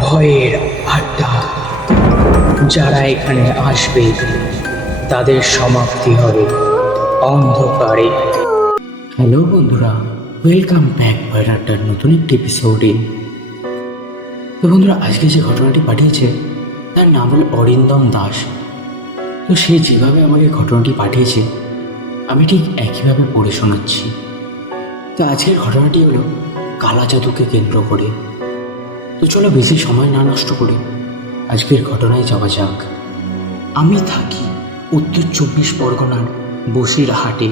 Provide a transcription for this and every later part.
ভয়ের আড্ডা। যারা এখানে আসবে তাদের সমাপ্তি হবে অন্ধকারে। হ্যালো বন্ধুরা, ওয়েলকাম ব্যাক ভয়ের আড্ডার নতুন একটি এপিসোডে। তো বন্ধুরা, আজকে যে ঘটনাটি পাঠিয়েছে তার নাম হল অরিন্দম দাস। তো সে যেভাবে আমাকে ঘটনাটি পাঠিয়েছে আমি ঠিক একইভাবে পড়ে শোনাচ্ছি। তো আজকের ঘটনাটি হলো কালা জাদুকে কেন্দ্র করে। তো চলো বেশি সময় না নষ্ট করে আজকের ঘটনায় যাওয়া যাক। আমি থাকি উত্তর 24 পরগনার বসিরহাটে।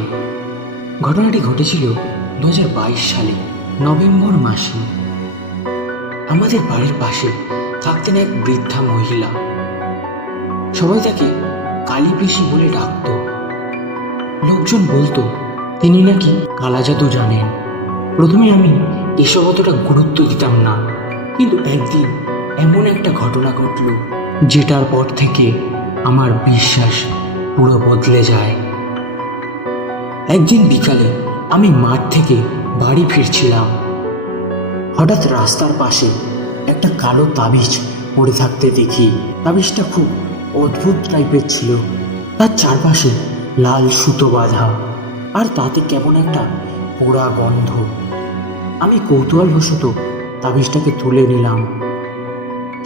ঘটনাটি ঘটেছিল 2022 সালে নভেম্বর মাসে। আমাদের বাড়ির পাশে থাকতেন এক বৃদ্ধা মহিলা। সবাই তাকে কালী পিসি বলে ডাকত। লোকজন বলতো তিনি নাকি কালা জাদু জানেন। প্রথমে আমি এসব অতটা গুরুত্ব দিতাম না, কিন্তু একদিন এমন একটা ঘটনা ঘটল যেটার পর থেকে আমার বিশ্বাস পুরো বদলে যায়। একদিন বিকালে আমি মাঠ থেকে বাড়ি ফিরছিলাম। হঠাৎ রাস্তার পাশে একটা কালো তাবিজ পড়ে থাকতে দেখি। তাবিজটা খুব অদ্ভুত টাইপের ছিল। তার চারপাশে লাল সুতো বাঁধা, আর তাতে কেমন একটা পোড়া গন্ধ। আমি কৌতূহলবশত তাবিজটাকে তুলে নিলাম।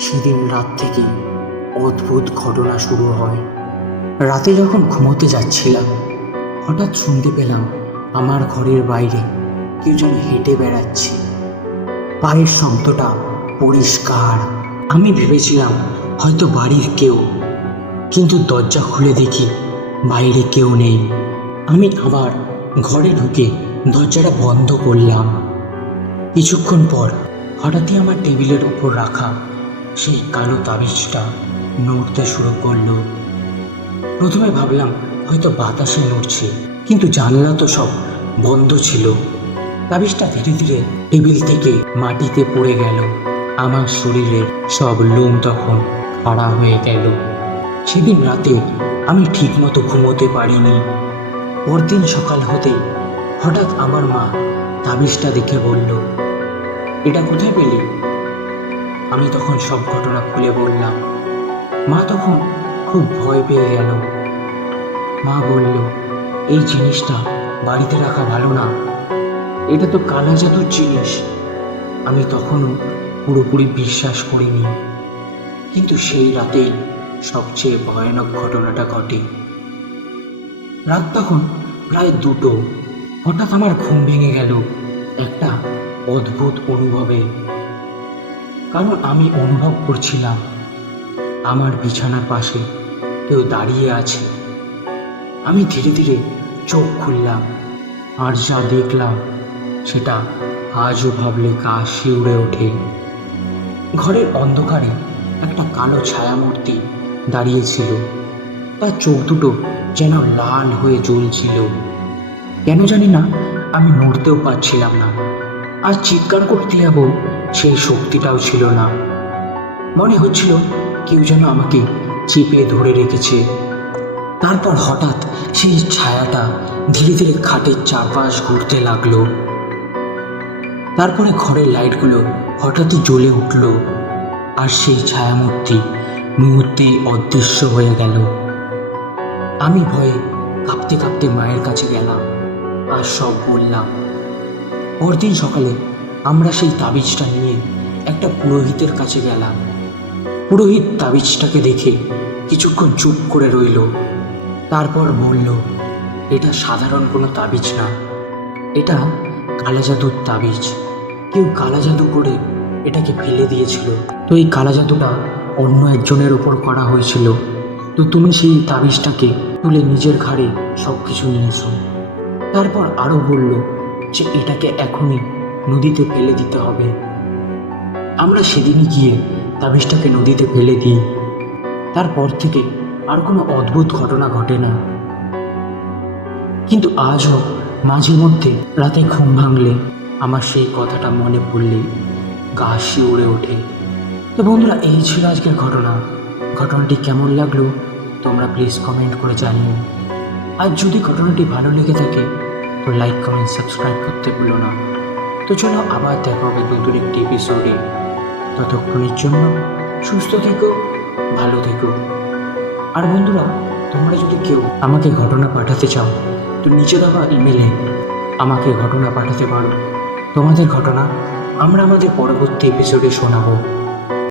সেদিন রাত থেকে অদ্ভুত ঘটনা শুরু হয়। রাতে যখন ঘুমোতে যাচ্ছিলাম হঠাৎ শুনতে পেলাম আমার ঘরের বাইরে কেউ যেন হেঁটে বেড়াচ্ছে। পায়ের শব্দটা পরিষ্কার। আমি ভেবেছিলাম হয়তো বাড়ির কেউ, কিন্তু দরজা খুলে দেখি বাইরে কেউ নেই। আমি আবার ঘরে ঢুকে দরজাটা বন্ধ করলাম। কিছুক্ষণ পর হঠাৎই আমার টেবিলের উপর রাখা সেই কালো তাবিজটা নড়তে শুরু করলো। প্রথমে ভাবলাম হয়তো বাতাসে নড়ছে, কিন্তু জানলা তো সব বন্ধ ছিল। তাবিজটা ধীরে ধীরে টেবিল থেকে মাটিতে পড়ে গেল। আমার শরীরের সব লোম তখন খাড়া হয়ে গেল। সেদিন রাতে আমি ঠিকমতো ঘুমোতে পারিনি। পরদিন সকাল হতে হঠাৎ আমার মা তাবিজটা দেখে বলল, এটা কোথায় পেলি? আমি তখন সব ঘটনা খুলে বললাম। মা তখন খুব ভয় পেয়ে গেল। মা বলল, এই জিনিসটা বাড়িতে রাখা ভালো না, এটা তো কালা জাদুর জিনিস। আমি তখনও পুরোপুরি বিশ্বাস করিনি, কিন্তু সেই রাতেই সবচেয়ে ভয়ানক ঘটনাটা ঘটে। রাত তখন প্রায় 2টো। হঠাৎ আমার ঘুম ভেঙে গেল একটা অদ্ভুত অনুভবে। কারণ আমি অনুভব করছিলাম আমার বিছানার পাশে কেউ দাঁড়িয়ে আছে। আমি ধীরে ধীরে চোখ খুললাম, আর যা দেখলাম সেটা আজও ভাবলে গা শিউরে ওঠে। ঘরের অন্ধকারে একটা কালো ছায়ামূর্তি দাঁড়িয়েছিল। তার চোখ দুটো যেন লাল হয়ে জ্বলছিল। কেন জানি না আমি নড়তেও পারছিলাম না, আর চিৎকার করতে যাব সেই শক্তিটাও ছিল না। মনে হচ্ছিল কেউ যেন আমাকে চেপে ধরে রেখেছে। তারপর হঠাৎ সেই ছায়াটা ধীরে ধীরে খাটের চারপাশ ঘুরতে লাগলো। তারপরে ঘরের লাইটগুলো হঠাৎই জ্বলে উঠল, আর সেই ছায়ামূর্তি মুহূর্তেই অদৃশ্য হয়ে গেল। আমি ভয়ে কাঁপতে কাঁপতে মায়ের কাছে গেলাম আর সব বললাম। পরদিন সকালে আমরা সেই তাবিজটা নিয়ে একটা পুরোহিতের কাছে গেলাম। পুরোহিত তাবিজটাকে দেখে কিছুক্ষণ চুপ করে রইল। তারপর বলল, এটা সাধারণ কোনো তাবিজ না, এটা কালা জাদুর তাবিজ। কেউ কালা জাদু করে এটাকে ফেলে দিয়েছিল। তো এই কালা জাদুটা অন্য একজনের উপর করা হয়েছিল। তো তুমি সেই তাবিজটাকে তুলে নিজের ঘাড়ে সব কিছু নিয়ে এসো। তারপর আরও বলল যে এটাকে এখনই নদীতে ফেলে দিতে হবে। আমরা সেদিনই গিয়ে তাবিজটাকে নদীতে ফেলে দিই। তারপর থেকে আর কোনো অদ্ভুত ঘটনা ঘটে না, কিন্তু আজও মাঝে মধ্যে রাতে ঘুম ভাঙলে আমার সেই কথাটা মনে পড়লে গা শিউরে ওঠে। তো বন্ধুরা, এই ছিল আজকের ঘটনা। ঘটনাটি কেমন লাগলো তোমরা প্লিজ কমেন্ট করে জানিও। আর যদি ঘটনাটি ভালো লেগে থাকে তো লাইক, কমেন্ট, সাবস্ক্রাইব করতে ভুলো না। তো চলো আবার দেখা হবে নতুন একটি এপিসোডে। ততক্ষণের জন্য সুস্থ থেকো, ভালো থেকো। আর বন্ধুরা, তোমরা যদি কেউ আমাকে ঘটনা পাঠাতে চাও তো নিচে দেওয়া ইমেলে আমাকে ঘটনা পাঠাতে পারো। তোমাদের ঘটনা আমরা আমাদের পরবর্তী এপিসোডে শোনাবো।